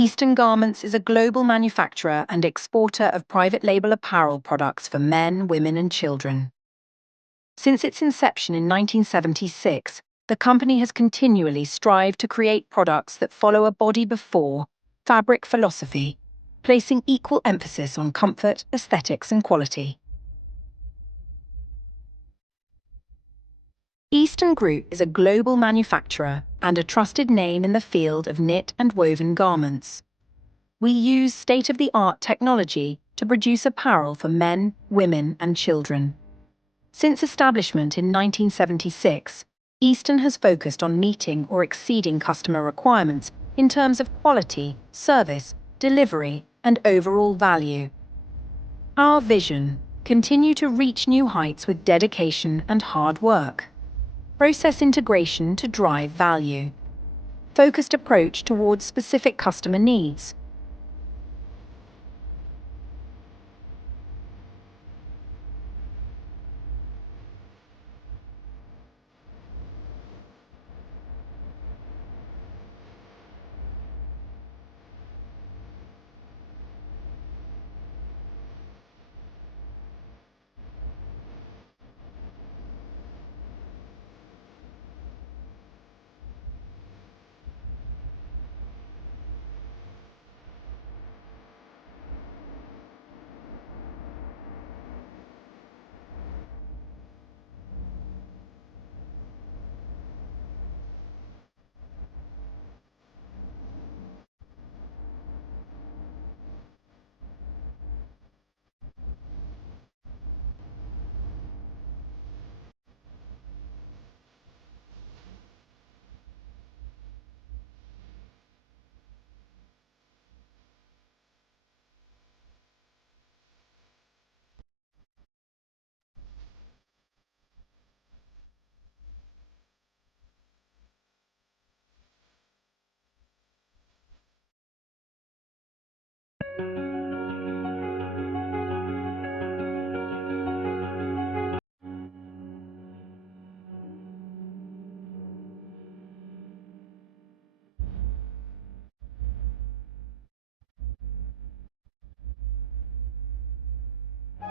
Eastman Garments is a global manufacturer and exporter of private label apparel products for men, women, and children. Since its inception in 1976, the company has continually strived to create products that follow a body before fabric philosophy, placing equal emphasis on comfort, aesthetics, and quality. Eastman Group is a global manufacturer and a trusted name in the field of knit and woven garments. We use state-of-the-art technology to produce apparel for men, women, and children. Since establishment in 1976, Eastman has focused on meeting or exceeding customer requirements in terms of quality, service, delivery, and overall value. Our vision: continue to reach new heights with dedication and hard work. Process integration to drive value. Focused approach towards specific customer needs.